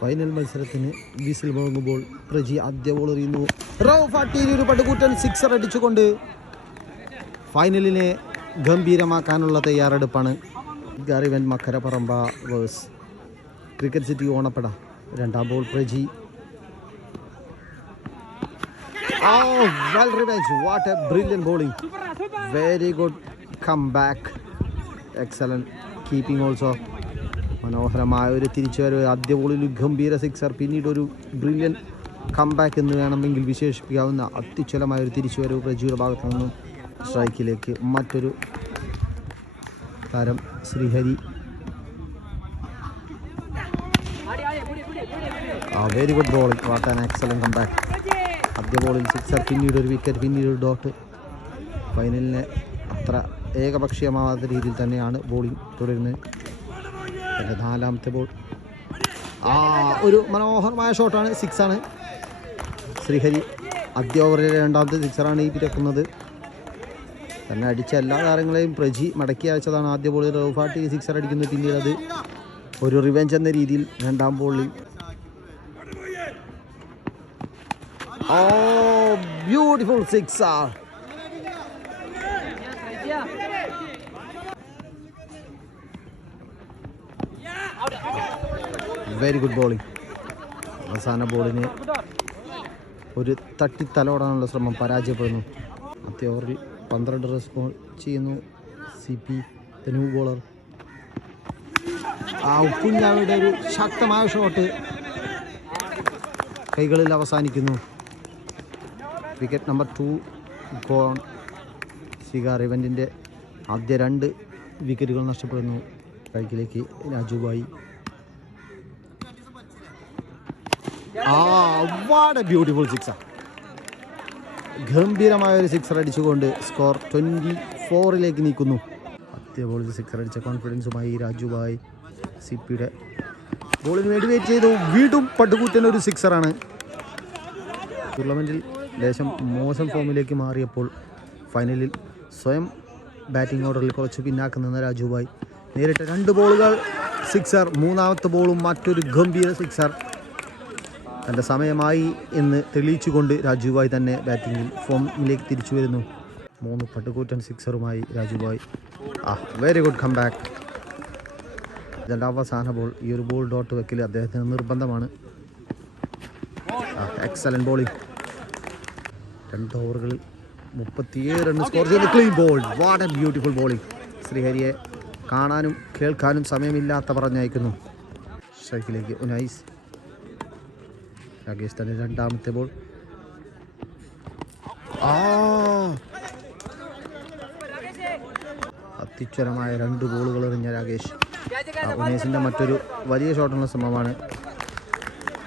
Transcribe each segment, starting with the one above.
Final മത്സരത്തിന് whistle മുഴങ്ങുമ്പോൾ Praji ആദ്യ ball എറിയുന്നു. റൌഫാട്ടിയിൽ ഒരു പടുകൂറ്റൻ സിക്സർ അടിച്ചുകൊണ്ട് ഫൈനലിനെ ഗംഭീരമാക്കാനുള്ള തയ്യാറെടുപ്പാണ്. ഗാറിവൻ മക്കരപ്പറമ്പ വേഴ്സ് ക്രിക്കറ്റ് സിറ്റി ഓണപ്പട. രണ്ടാം ball Praji. Well revenge. What a brilliant bowling. Very good come back. Excellent keeping also. മനോഹരമായ ഒരു തിരിച്ചുവരവ്. ആദ്യ ബോളിൽ ഗംഭീര സിക്സർ, പിന്നീട് ഒരു ബ്രില്യൻ കംബാക്ക് എന്ന് വേണമെങ്കിൽ വിശേഷിപ്പിക്കാവുന്ന അത്യുജ്വലമായ ഒരു തിരിച്ചുവരവ് പ്രജിയുടെ ഭാഗത്തു നിന്നും. സ്ട്രൈക്കിലേക്ക് മറ്റൊരു താരം Srihari. Very good bowling. What an excellent comeback. ആദ്യ ബോളിൽ സിക്സർ, പിന്നീട് ഒരു വിക്കറ്റ്, പിന്നീട് ഒരു ഡോട്ട്. ഫൈനലിനെ അത്ര ഏകപക്ഷീയമാവാത്ത രീതിയിൽ തന്നെയാണ് ബോളിംഗ് തുടരുന്നത്. പിന്നെ നാലാമത്തെ ബോൾ ഒരു മനോഹരമായ ഷോട്ടാണ്, സിക്സാണ്. ശ്രീഹരി ആദ്യ ഓവറിലെ രണ്ടാമത്തെ സിക്സറാണ് ഈ പിരക്കുന്നത്. തന്നെ അടിച്ച എല്ലാ താരങ്ങളെയും പ്രജി മടക്കി അയച്ചതാണ്. ആദ്യ ബോളിൽ റൌഫാട്ടി സിക്സർ അടിക്കുന്നത്, പിന്നീട് അത് ഒരു റിവെഞ്ച് എന്ന രീതിയിൽ രണ്ടാം ബോളിൽ. Beautiful sixer. Very good bowling. അവസാന ബോളിന് ഒരു തട്ടിത്തലോടാനുള്ള ശ്രമം പരാജയപ്പെടുന്നു. ആദ്യ ഓവറിൽ 12 റൺസ് സ്കോർ ചെയ്യുന്നു CP, ന്യൂ ബോളർ. ഉപ്പുഞ്ഞാവിയുടെ ഒരു ശക്തമായ ഷോട്ട് കൈകളിൽ അവസാനിക്കുന്നു. Wicket number 2 gone. സിഗാർ ഇവന്റിൻ്റെ ആദ്യ 2 വിക്കറ്റുകൾ നഷ്ടപ്പെടുന്നു. കൈക്കിലേക്ക് Rajubhai. What a beautiful sixer. ഗംഭീരമായ ഒരു സിക്സർ അടിച്ചുകൊണ്ട് സ്കോർ 24 നീക്കുന്നു. ആദ്യ ബോളിൽ സിക്സർ അടിച്ച കോൺഫിഡൻസുമായി രാജുഭായ് CPയുടെ ബോളിന് വേണ്ടി വെയിറ്റ് ചെയ്തു. വീണ്ടും പടുകൂറ്റൻ ഒരു സിക്സറാണ്. ടൂർണമെൻറ്റിൽ ലേശം മോശം ഫോമിലേക്ക് മാറിയപ്പോൾ ഫൈനലിൽ സ്വയം ബാറ്റിംഗ് ഓർഡറിൽ കുറച്ച് പിന്നാക്കം നിന്ന രാജുഭായ് നേരിട്ട് 2 ബോളുകൾ സിക്സർ. മൂന്നാമത്തെ ബോളും മറ്റൊരു ഗംഭീര സിക്സർ. തൻ്റെ സമയമായി എന്ന് തെളിയിച്ചുകൊണ്ട് രാജുഭായ് തന്നെ ബാറ്റിങ്ങിൽ ഫോമിലേക്ക് തിരിച്ചു വരുന്നു. 3 പടുകൂറ്റൻ സിക്സറുമായി Rajubhai. Very good come back. ഇതിൻ്റെ അവസാന ബോൾ. ഈ ഒരു ബോൾ ഡോട്ട് വെക്കൽ അദ്ദേഹത്തിന് നിർബന്ധമാണ്. Excellent bowling. 2 ഓവറുകളിൽ 37 റൺ സ്കോർ ചെയ്ത് clean ball. What a beautiful bowling. ശ്രീഹരിയെ കാണാനും കേൾക്കാനും സമയമില്ലാത്ത പറഞ്ഞയക്കുന്നു. സ്ട്രൈക്കിലേക്ക് ഉനൈസ്. രാകേഷ് തന്നെ രണ്ടാമത്തെ ബോൾ. അത്യുജ്വലമായ 2 ബോളുകൾ എറിഞ്ഞ രാകേഷ്. ഉനൈസിൻ്റെ മറ്റൊരു വലിയ ഷോട്ടുള്ള ശ്രമമാണ്.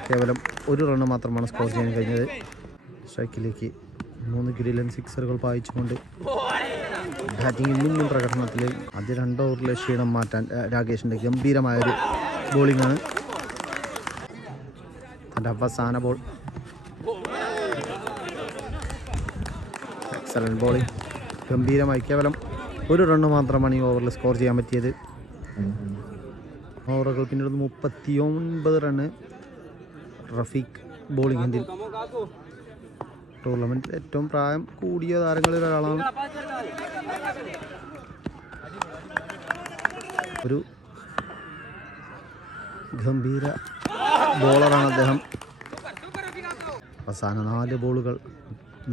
കേവലം 1 റണ്ണ് മാത്രമാണ് സ്കോർ ചെയ്യാൻ കഴിഞ്ഞത്. സ്ട്രൈക്കിലേക്ക് 3 ഗ്രില്ലൻ സിക്സറുകൾ പായിച്ചുകൊണ്ട് ബാറ്റിങ്ങിൽ നിന്നും പ്രകടനത്തിൽ ആദ്യ 2 ഓവറിലെ ക്ഷീണം മാറ്റാൻ രാകേഷിൻ്റെ ഗംഭീരമായൊരു ബോളിംഗാണ്. തൻ്റെ അവസാന ബോൾ. Excellent bowling. ഗംഭീരമായി കേവലം 1 റണ്ണ് മാത്രമാണ് ഈ ഓവറിൽ സ്കോർ ചെയ്യാൻ പറ്റിയത്. ഓവറുകൾ പിന്നീട് 39 റണ്ണ്. റഫീഖ് ബോളിംഗ് എൻഡിൽ. ടൂർണമെൻറ്റിൽ ഏറ്റവും പ്രായം കൂടിയ താരങ്ങളിൽ ഒരാളാണ്. ഒരു ഗംഭീര ബോളറാണ് അദ്ദേഹം. അവസാന 4 ബോളുകൾ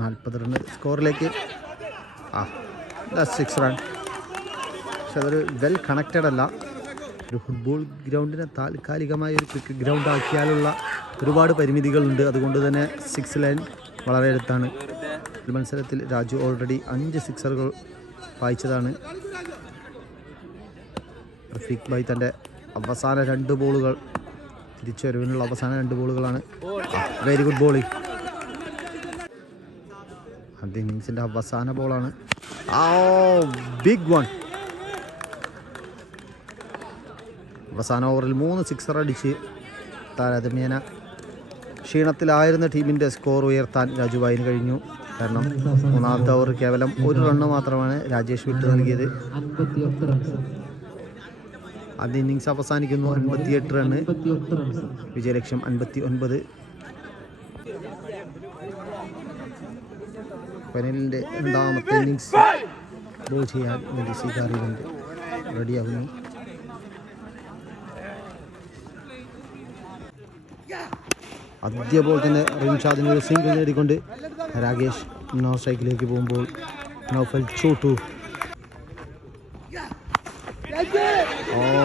40 റൺ സ്കോറിലേക്ക്. 6 റൺ. പക്ഷെ അതൊരു വെൽ കണക്റ്റഡ് അല്ല. ഒരു ഫുട്ബോൾ ഗ്രൗണ്ടിനെ താൽക്കാലികമായ ഒരു ക്രിക്കറ്റ് ഗ്രൗണ്ട് ആക്കിയാലുള്ള ഒരുപാട് പരിമിതികളുണ്ട്. അതുകൊണ്ട് തന്നെ 6 ലൈൻ വളരെ അടുത്താണ്. ഈ മത്സരത്തിൽ രാജു ഓൾറെഡി 5 സിക്സറുകൾ വായിച്ചതാണ്. റഫീഖ് ഭായ് തൻ്റെ അവസാന 2 ബോളുകൾ തിരിച്ചുവരവിനുള്ള അവസാന 2 ബോളുകളാണ്. Very good bowling. ആദ്യ ഇന്നിങ്സിൻ്റെ അവസാന ബോളാണ്. Big one. അവസാന ഓവറിൽ 3 സിക്സർ അടിച്ച് താരതമ്യേന ക്ഷീണത്തിലായിരുന്ന ടീമിൻ്റെ സ്കോർ ഉയർത്താൻ രാജുഭായിന് കഴിഞ്ഞു. കാരണം മൂന്നാമത്തെ ഓവർ കേവലം ഒരു റണ്ണ് മാത്രമാണ് രാജേഷ് വിട്ടു നൽകിയത്. ആദ്യ ഇന്നിങ്സ് അവസാനിക്കുന്നു. 58 റണ്ണ്, വിജയലക്ഷ്യം 59. ഫൈനലിൻ്റെ രണ്ടാമത്തെ ഇന്നിങ്സ് ബോൾ ചെയ്യാൻ വേണ്ടി സ്വീകാര്യമുണ്ട്, റെഡിയാകുന്നു. ആദ്യ ബോൾ തന്നെ റിൻഷാദിന് ഒരു സിംഗിൾ നേടിക്കൊണ്ട് രാകേഷ് നോ സ്ട്രൈക്കിലേക്ക് പോകുമ്പോൾ നൗഫൽ ചോട്ടു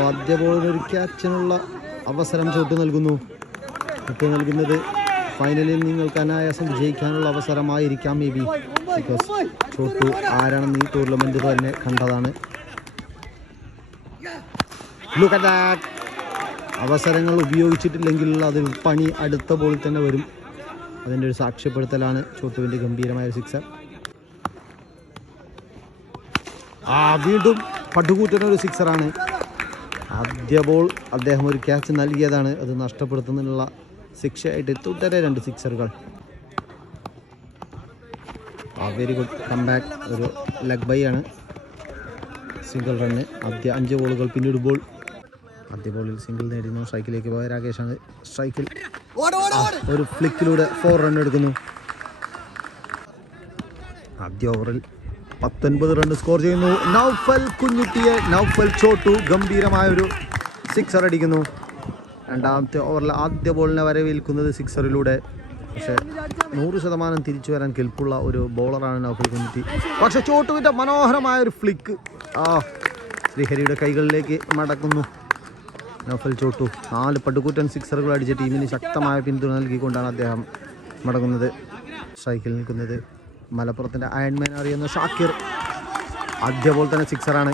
ആദ്യ ബോളിനൊരു ക്യാച്ചിനുള്ള അവസരം ചോട്ടു നൽകുന്നു. നൽകുന്നത് ഫൈനലിൽ നിങ്ങൾക്ക് അനായാസം വിജയിക്കാനുള്ള അവസരമായിരിക്കാം മേ ബി. ബിക്കോസ് ചോട്ടു ആരാണെന്ന് ഈ ടൂർണമെന്റ് തന്നെ കണ്ടതാണ്. Look at that. അവസരങ്ങൾ ഉപയോഗിച്ചിട്ടില്ലെങ്കിൽ അതിൽ പണി അടുത്ത ബോളിൽ തന്നെ വരും. അതിൻ്റെ ഒരു സാക്ഷ്യപ്പെടുത്തലാണ് ചോട്ടുവിൻ്റെ ഗംഭീരമായ സിക്സർ. വീണ്ടും പടുകൂറ്റനൊരു സിക്സറാണ്. ആദ്യ ബോൾ അദ്ദേഹം ഒരു ക്യാച്ച് നൽകിയതാണ്, അത് നഷ്ടപ്പെടുത്തുന്നതിനുള്ള ശിക്ഷയായിട്ട് തുടരെ 2 സിക്സറുകൾ. Very good comeback. ഒരു ലെഗ് ബൈ ആണ്, സിംഗിൾ റണ്ണ്. ആദ്യ 5 ബോളുകൾ പിന്നിടുമ്പോൾ ആദ്യ ബോളിൽ സിംഗിൾ നേടുന്നു. സ്ട്രൈക്കിലേക്ക് പോയ രാകേഷാണ്. സ്ട്രൈക്കിൽ ഒരു ഫ്ലിക്കിലൂടെ 4 റൺ എടുക്കുന്നു. ആദ്യ ഓവറിൽ 19 റൺ സ്കോർ ചെയ്യുന്നു. നൗഫൽ കുഞ്ഞുട്ടിയെ നൗഫൽ ചോട്ടു ഗംഭീരമായൊരു സിക്സർ അടിക്കുന്നു. രണ്ടാമത്തെ ഓവറിൽ ആദ്യ ബോളിനെ വരവേൽക്കുന്നത് സിക്സറിലൂടെ. പക്ഷേ 100% തിരിച്ചു വരാൻ കെൽപ്പുള്ള ഒരു ബോളറാണ് നൗഫൽ കുഞ്ഞുട്ടി. പക്ഷെ ചോട്ടുവിൻ്റെ മനോഹരമായൊരു ഫ്ലിക്ക് ശ്രീഹരിയുടെ കൈകളിലേക്ക് മടക്കുന്നു. നൗഫൽ ചോട്ടു 4 പടുകൂറ്റൻ സിക്സറുകൾ അടിച്ച ടീമിന് ശക്തമായ പിന്തുണ നൽകിക്കൊണ്ടാണ് അദ്ദേഹം മടങ്ങുന്നത്. സ്ട്രൈക്കിൽ നിൽക്കുന്നത് മലപ്പുറത്തിൻ്റെ അയൺമാൻ അറിയുന്ന ഷാക്കിർ. ആദ്യ ബോൾ തന്നെ സിക്സറാണ്.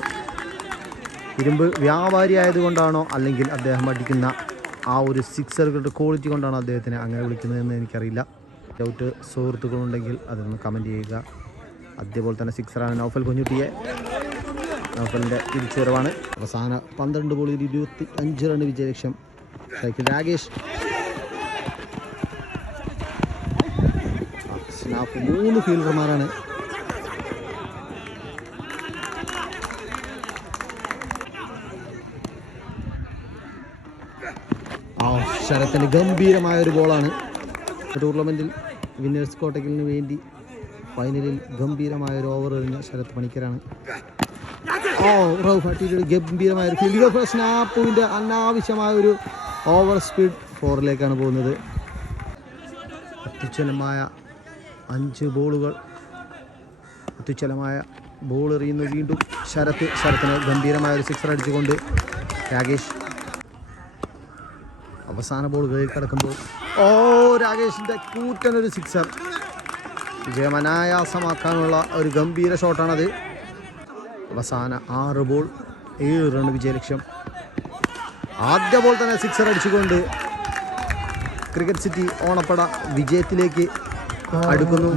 ഇരുമ്പ് വ്യാപാരി ആയതുകൊണ്ടാണോ അല്ലെങ്കിൽ അദ്ദേഹം അടിക്കുന്ന ആ ഒരു സിക്സറുകളുടെ ക്വാളിറ്റി കൊണ്ടാണോ അദ്ദേഹത്തിന് അങ്ങനെ വിളിക്കുന്നതെന്ന് എനിക്കറിയില്ല. ഡൗട്ട് സുഹൃത്തുക്കളുണ്ടെങ്കിൽ അതൊന്ന് കമൻറ്റ് ചെയ്യുക. ആദ്യ ബോൾ തന്നെ സിക്സറാണ്. നൗഫൽ കുഞ്ഞുട്ടിയെ നൗഫലിൻ്റെ തിരിച്ചുവരവാണ്. അവസാന 12 ബോളിൽ 25 റൺ വിജയലക്ഷ്യം. സ്ട്രൈക്കിൽ രാകേഷ്. 3 ഫീൽഡർമാരാണ്. ശരത്തിന് ഗംഭീരമായ ഒരു ബോളാണ്. ടൂർണമെൻറ്റിൽ വിന്നേഴ്സ് കോട്ടയ്ക്കലിന് വേണ്ടി ഫൈനലിൽ ഗംഭീരമായ ഒരു ഓവർ എറിഞ്ഞ ശരത് പണിക്കരാണ്. റൗഫാട്ടിയുടെ ഗംഭീരമായ ഒരു ഫീൽഡ്. സ്നാപ്പുവിൻ്റെ അനാവശ്യമായ ഒരു ഓവർ സ്പീഡ് 4ലേക്കാണ് പോകുന്നത്. അത്യുച്ഛലമായ 5 ബോളുകൾ. അത്യുച്ഛലമായ ബോൾ എറിയുന്നു വീണ്ടും ശരത്തിന് ഗംഭീരമായ ഒരു സിക്സർ അടിച്ചുകൊണ്ട് രാകേഷ്. അവസാന ബോളുകളിൽ കിടക്കുമ്പോൾ രാകേഷിൻ്റെ കൂറ്റനൊരു സിക്സർ. വിജയം അനായാസമാക്കാനുള്ള ഒരു ഗംഭീര ഷോട്ടാണത്. അവസാന 6 ബോൾ 7 റൺ വിജയലക്ഷ്യം. ആദ്യ ബോൾ തന്നെ സിക്സർ അടിച്ചുകൊണ്ട് ക്രിക്കറ്റ് സിറ്റി ഓണപ്പട വിജയത്തിലേക്ക് അടുക്കുന്നു.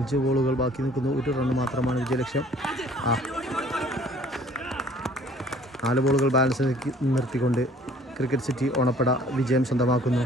5 ബോളുകൾ ബാക്കി നിൽക്കുന്നു. 1 റൺ മാത്രമാണ് വിജയലക്ഷ്യം. 4 ബോളുകൾ ബാലൻസ് നിർത്തിക്കൊണ്ട് ക്രിക്കറ്റ് സിറ്റി ഓണപ്പട വിജയം സ്വന്തമാക്കുന്നു.